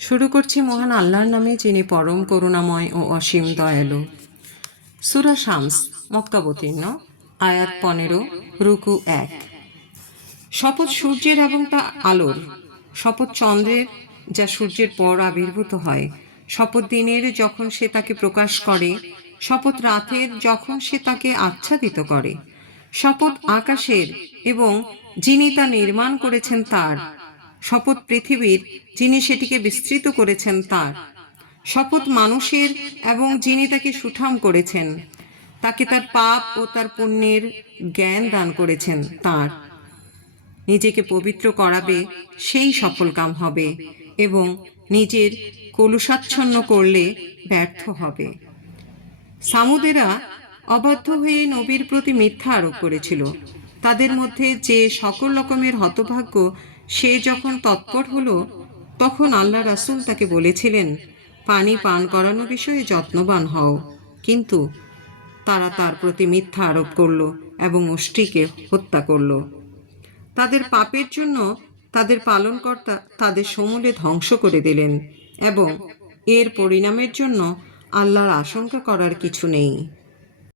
শুরু করছি মহান আল্লাহর নামে, যিনি পরম করুণাময় ও অসীম দয়ালু। সূরা শামস, মক্কাবতীর্ণ, আয়াত 15, রুকু 1। শপথ সূর্যের এবং তা আলোর, শপথ চন্দ্রের যা সূর্যের পর আবির্ভূত হয়, শপথ দিনের যখন সে তাকে প্রকাশ করে, শপথ রাতের যখন সে তাকে আচ্ছাদিত করে, শপথ আকাশের এবং যিনি তা নির্মাণ করেছেন তার, শপথ পৃথিবীর যিনি সেটিকে বিস্তৃত করেছেন তার, শপথ মানুষের এবং যিনি তাকে সুঠাম করেছেন, তাকে তার পাপ ও তার পুণ্যের জ্ঞান দান করেছেন তার। নিজেকে পবিত্র করাবে সেই সফলকাম হবে এবং নিজের কলুষাচ্ছন্ন করলে ব্যর্থ হবে। সামুদেরা অবাধ্য হয়ে নবীর প্রতি মিথ্যা আরোপ করেছিল। তাদের মধ্যে যে সকল রকমের হতভাগ্য, সে যখন তৎপর হলো, তখন আল্লাহ রাসূল তাকে বলেছিলেন, পানি পান করানো বিষয়ে যত্নবান হও। কিন্তু তারা তার প্রতি মিথ্যা আরোপ করল এবং ওষ্ঠীকে হত্যা করল। তাদের পাপের জন্য তাদের পালনকর্তা তাদের সমূলে ধ্বংস করে দিলেন এবং এর পরিণামের জন্য আল্লাহর আশঙ্কা করার কিছু নেই।